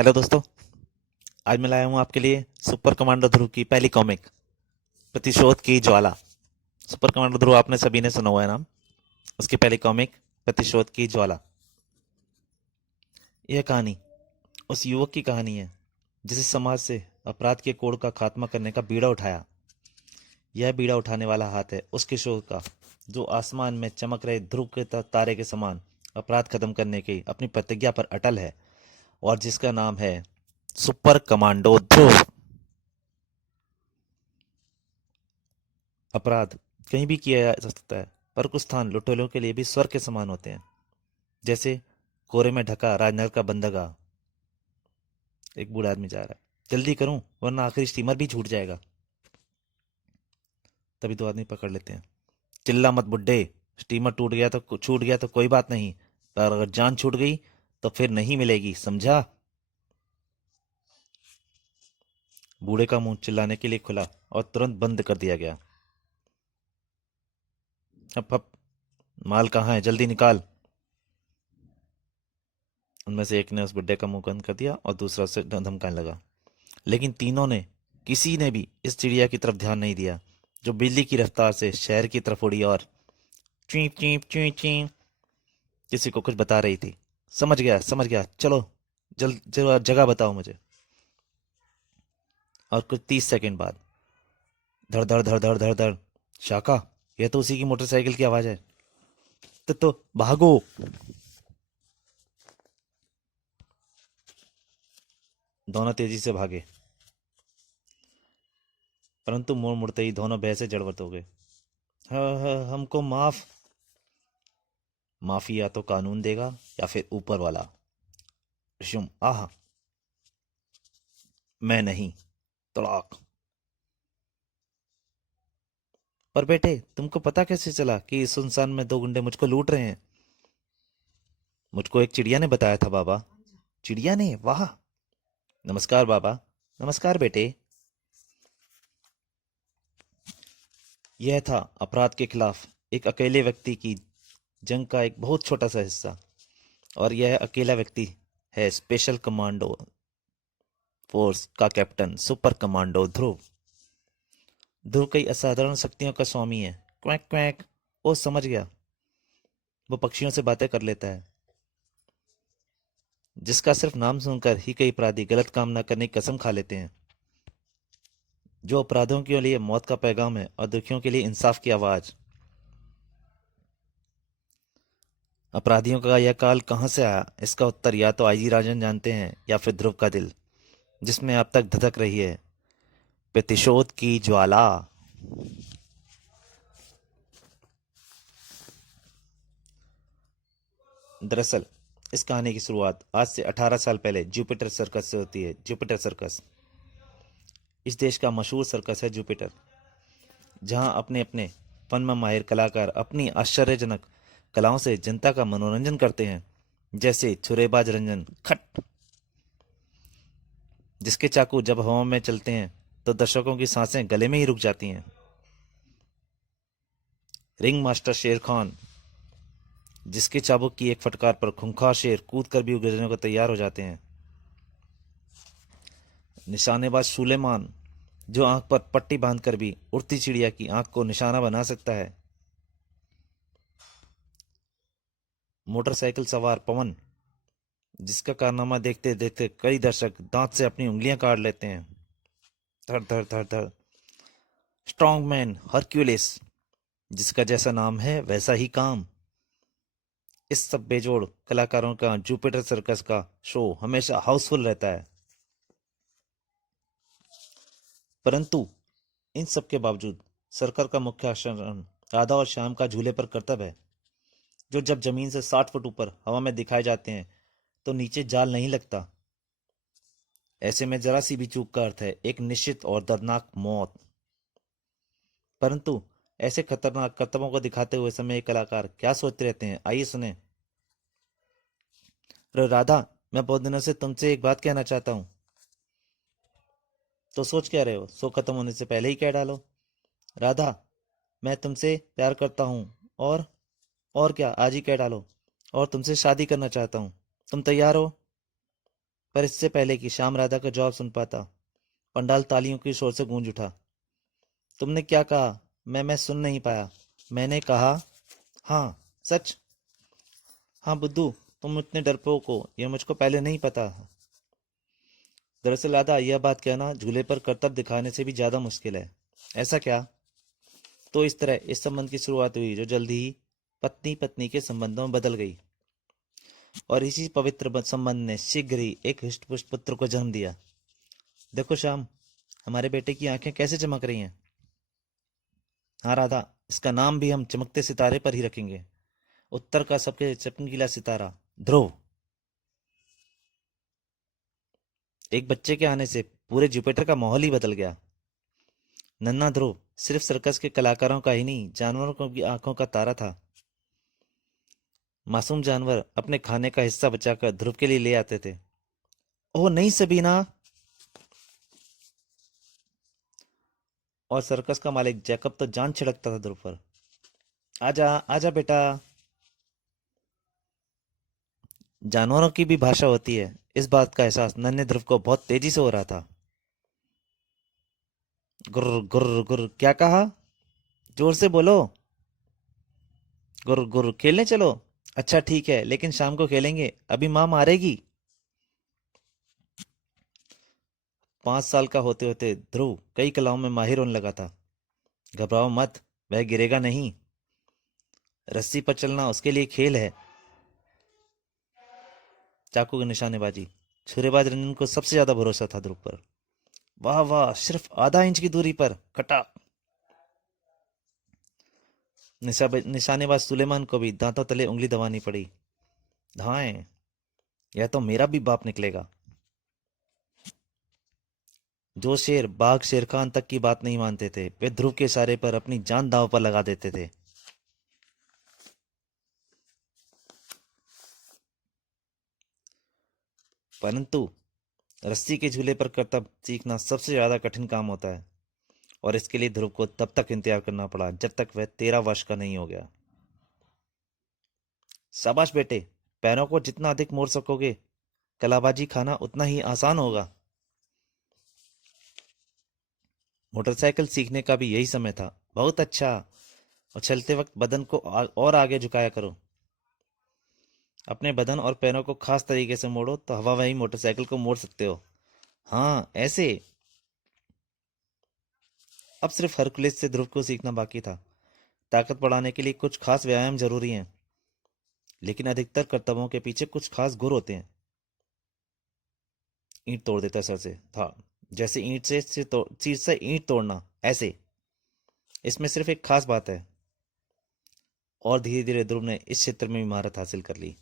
Hello दोस्तों। आज मैं लाया हूँ आपके लिए सुपर कमांडो ध्रुव की पहली कॉमिक प्रतिशोध की ज्वाला। सुपर कमांडो ध्रुव आपने सभी ने सुना हुआ है नाम। उसकी पहली कॉमिक प्रतिशोध की ज्वाला। यह कहानी उस युवक की कहानी है जिसे समाज से अपराध के कोड़ का खात्मा करने का बीड़ा उठाया। यह बीड़ा उठाने वाला हाथ है उस किशोर का जो आसमान में चमक रहे ध्रुव के तारे के समान अपराध खत्म करने की अपनी प्रतिज्ञा पर अटल है और जिसका नाम है सुपर कमांडो ध्रुव। अपराध कहीं भी किया जा सकता है, पर कुछ स्थान लुटेरों के लिए भी स्वर्ग के समान होते हैं। जैसे कोरे में ढका राजनगर का बंदरगाह। एक बूढ़ा आदमी जा रहा है, जल्दी करूं वरना आखिरी स्टीमर भी छूट जाएगा। तभी दो आदमी पकड़ लेते हैं। चिल्ला मत बुड्ढे, स्टीमर टूट गया तो छूट गया तो कोई बात नहीं, पर अगर जान छूट गई तो फिर नहीं मिलेगी, समझा? बूढ़े का मुंह चिल्लाने के लिए खुला और तुरंत बंद कर दिया गया। हप हप, माल कहाँ है, जल्दी निकाल। उनमें से एक ने उस बुड्ढे का मुंह बंद कर दिया और दूसरा उसे धमकाने लगा। लेकिन तीनों ने किसी ने भी इस चिड़िया की तरफ ध्यान नहीं दिया जो बिजली की रफ्तार से शहर की तरफ उड़ी और चीप चीप चीप चीप किसी को कुछ बता रही थी। समझ गया, चलो जगह बताओ मुझे। और कुछ 30 सेकंड बाद धड़ धड़ धड़ धड़ धड़ धड़। शाका, यह तो उसी की मोटरसाइकिल की आवाज है। तो भागो। दोनों तेजी से भागे, परंतु मोड़ मुड़ते ही दोनों भय से जड़वत हो गए। हमको माफ। माफी या तो कानून देगा या फिर ऊपर वाला। शुम आह, मैं नहीं। तड़ाक। पर बेटे, तुमको पता कैसे चला कि इस सुनसान में दो गुंडे मुझको लूट रहे हैं? मुझको एक चिड़िया ने बताया था बाबा। चिड़िया ने? वाह। नमस्कार बाबा। नमस्कार बेटे। यह था अपराध के खिलाफ एक अकेले व्यक्ति की जंग का एक बहुत छोटा सा हिस्सा। और यह अकेला व्यक्ति है स्पेशल कमांडो फोर्स का कैप्टन सुपर कमांडो ध्रुव। ध्रुव कई असाधारण शक्तियों का स्वामी है। Quack quack. वो समझ गया। वो पक्षियों से बातें कर लेता है, जिसका सिर्फ नाम सुनकर ही कई अपराधी गलत काम न करने की कसम खा लेते हैं। जो अपराधों के लिए मौत का पैगाम है और दुखियों के लिए इंसाफ की आवाज। अपराधियों का यह काल कहां से आया, इसका उत्तर या तो आईजी राजन जानते हैं या फिर ध्रुव का दिल, जिसमें अब तक धधक रही है प्रतिशोध की ज्वाला। दरअसल इस कहानी की शुरुआत आज से 18 साल पहले जुपिटर सर्कस से होती है। जुपिटर सर्कस इस देश का मशहूर सर्कस है। जुपिटर, जहां अपने अपने फन में माहिर कलाकार अपनी आश्चर्यजनक कलाओं से जनता का मनोरंजन करते हैं। जैसे छुरेबाज रंजन खट, जिसके चाकू जब हवा में चलते हैं तो दर्शकों की सांसें गले में ही रुक जाती हैं। रिंग मास्टर शेर खान, जिसके चाबुक की एक फटकार पर खूंखार शेर कूद कर भी गुजरने को तैयार हो जाते हैं। निशानेबाज सुलेमान, जो आंख पर पट्टी बांधकर भी उड़ती चिड़िया की आंख को निशाना बना सकता है। मोटरसाइकिल सवार पवन, जिसका कारनामा देखते देखते कई दर्शक दांत से अपनी उंगलियां काट लेते हैं। धड़ धड़ धड़ धड़। स्ट्रॉन्ग मैन हरक्यूलिस, जिसका जैसा नाम है वैसा ही काम। इस सब बेजोड़ कलाकारों का जुपिटर सर्कस का शो हमेशा हाउसफुल रहता है। परंतु इन सब के बावजूद सरकार का मुख्य आकर्षण राधा और श्याम का झूले पर करतब है, जो जब जमीन से 60 फुट ऊपर हवा में दिखाए जाते हैं तो नीचे जाल नहीं लगता। ऐसे में जरा सी भी चूक का अर्थ है एक निश्चित और दर्दनाक मौत। परंतु ऐसे खतरनाक करतबों को दिखाते हुए समय ये कलाकार क्या सोचते रहते हैं, आइए सुने। राधा, मैं बहुत दिनों से तुमसे एक बात कहना चाहता हूँ। तो सोच क्या रहे हो, शो खत्म होने से पहले ही कह डालो। राधा, मैं तुमसे प्यार करता हूँ। और और क्या, आज ही कह डालो। और तुमसे शादी करना चाहता हूँ। तुम तैयार हो? पर इससे पहले कि श्याम राधा का जवाब सुन पाता, पंडाल तालियों की शोर से गूंज उठा। तुमने क्या कहा? मैं सुन नहीं पाया। मैंने कहा हाँ, सच। हाँ बुद्धू, तुम इतने डरपोक हो, यह मुझको पहले नहीं पता। दरअसल राधा, यह बात कहना झूले पर करतब दिखाने से भी ज्यादा मुश्किल है। ऐसा क्या? तो इस तरह इस संबंध की शुरुआत हुई, जो जल्दी ही पत्नी पत्नी के संबंधों में बदल गई, और इसी पवित्र संबंध ने शीघ्र ही एक हृष्टपुष्ट पुत्र को जन्म दिया। देखो श्याम, हमारे बेटे की आंखें कैसे चमक रही हैं। हाँ राधा, इसका नाम भी हम चमकते सितारे पर ही रखेंगे। उत्तर का सबसे चमकीला सितारा, ध्रुव। एक बच्चे के आने से पूरे जुपिटर का माहौल ही बदल गया। नन्हा ध्रुव सिर्फ सर्कस के कलाकारों का ही नहीं, जानवरों को भी आंखों का तारा था। मासूम जानवर अपने खाने का हिस्सा बचाकर ध्रुव के लिए ले आते थे। ओह नहीं सबीना! और सर्कस का मालिक जैकब तो जान छिड़कता था ध्रुव पर। आजा आजा बेटा। जानवरों की भी भाषा होती है, इस बात का एहसास नन्हे ध्रुव को बहुत तेजी से हो रहा था। गुर्र गुर्र गुर्र, क्या कहा? जोर से बोलो। गुर्र गुर्र, खेलने चलो। अच्छा ठीक है, लेकिन शाम को खेलेंगे, अभी माँ मारेगी। 5 साल का होते होते ध्रुव कई कलाओं में माहिर होने लगा था। घबराओ मत, वह गिरेगा नहीं। रस्सी पर चलना उसके लिए खेल है। चाकू की निशानेबाजी, छुरेबाज रंजन को सबसे ज्यादा भरोसा था ध्रुव पर। वाह वाह, सिर्फ आधा इंच की दूरी पर कटा। निशानेबाज सुलेमान को भी दांतों तले उंगली दबानी पड़ी। धाएं, यह तो मेरा भी बाप निकलेगा। जो शेर बाघ शेर खान तक की बात नहीं मानते थे, वे ध्रुव के इशारे पर अपनी जान दांव पर लगा देते थे। परंतु रस्सी के झूले पर करतब सीखना सबसे ज्यादा कठिन काम होता है, और इसके लिए ध्रुव को तब तक इंतजार करना पड़ा जब तक वह 13 वर्ष का नहीं हो गया। शाबाश बेटे, पैरों को जितना अधिक मोड़ सकोगे, कलाबाजी खाना उतना ही आसान होगा। मोटरसाइकिल सीखने का भी यही समय था। बहुत अच्छा। और चलते वक्त बदन को और आगे झुकाया करो। अपने बदन और पैरों को खास तरीके से मोड़ो तो हवा वही मोटरसाइकिल को मोड़ सकते हो। हाँ ऐसे। अब सिर्फ हरकुलिस से ध्रुव को सीखना बाकी था। ताकत बढ़ाने के लिए कुछ खास व्यायाम जरूरी हैं, लेकिन अधिकतर करतबों के पीछे कुछ खास गुर होते हैं। ईंट तोड़ देता सर से था, जैसे ईंट से चीज से ईंट तोड़ना, ऐसे। इसमें सिर्फ एक खास बात है। और धीरे धीरे ध्रुव ने इस क्षेत्र में भी महारत हासिल कर ली,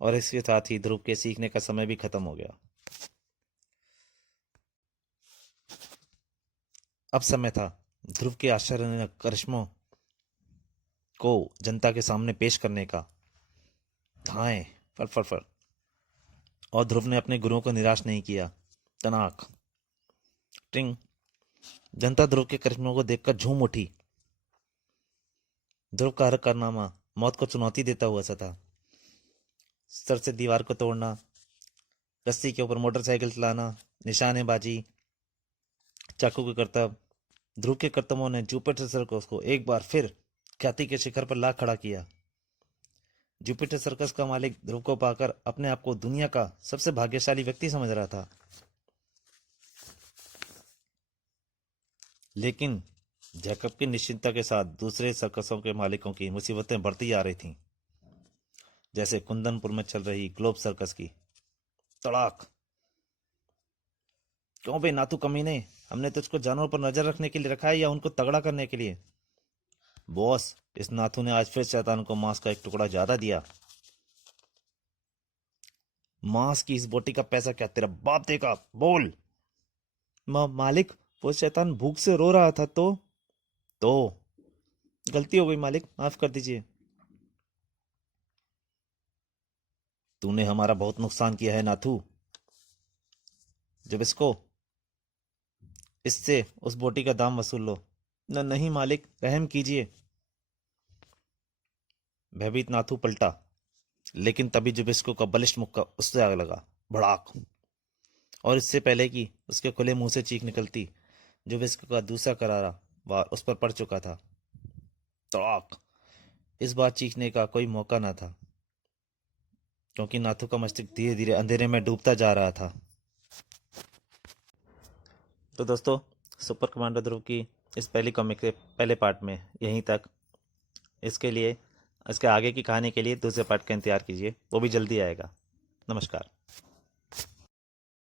और इसके साथ ही ध्रुव के सीखने का समय भी खत्म हो गया। अब समय था ध्रुव के आश्चर्यजनक करिश्मों को जनता के सामने पेश करने का। धाएं, फर फर फर। और ध्रुव ने अपने गुरुओं को निराश नहीं किया। तनाक, टिंग। जनता ध्रुव के करिश्मों को देखकर झूम उठी। ध्रुव का हर कारनामा मौत को चुनौती देता हुआ सा था। सर से दीवार को तोड़ना, रस्सी के ऊपर मोटरसाइकिल चलाना, निशानेबाजी, चाकू के करतब। ध्रुव के करतबों ने जुपिटर सर्कस को एक बार फिर ख्याति के शिखर पर ला खड़ा किया। जुपिटर सर्कस का मालिक ध्रुव को पाकर अपने आप को दुनिया का सबसे भाग्यशाली व्यक्ति समझ रहा था। लेकिन जैकब की निश्चिंतता के साथ दूसरे सर्कसों के मालिकों की मुसीबतें बढ़ती जा रही थीं, जैसे कुंदनपुर में चल रही ग्लोब सर्कस की। तड़ाक! क्यों बे नातू कमीने, हमने तुझको जानवरों पर नजर रखने के लिए रखा है या उनको तगड़ा करने के लिए? बॉस, इस नाथू ने आज फिर शैतान को मांस का एक टुकड़ा ज्यादा दिया। मांस की इस बोटी का पैसा क्या तेरा बाप देगा? बोल। मालिक, वो शैतान भूख से रो रहा था तो गलती हो गई मालिक, माफ कर दीजिए। तूने हमारा बहुत नुकसान किया है नाथू। जब इससे उस बोटी का दाम वसूल लो। नहीं मालिक, रहम कीजिए। भयभीत नाथू पलटा, लेकिन तभी जुबिस्को का बलिष्ठ मुक्का उससे आग लगा। भड़ाक। और इससे पहले कि उसके खुले मुंह से चीख निकलती, जो विस्क का दूसरा करारा वार उस पर पड़ चुका था। तड़ाक। इस बार चीखने का कोई मौका न था, क्योंकि नाथू का मस्तिष्क धीरे धीरे अंधेरे में डूबता जा रहा था। तो दोस्तों, सुपर कमांडो ध्रुव की इस पहली कॉमिक के पहले पार्ट में यहीं तक। इसके लिए, इसके आगे की कहानी के लिए दूसरे पार्ट का इंतजार कीजिए, वो भी जल्दी आएगा। नमस्कार।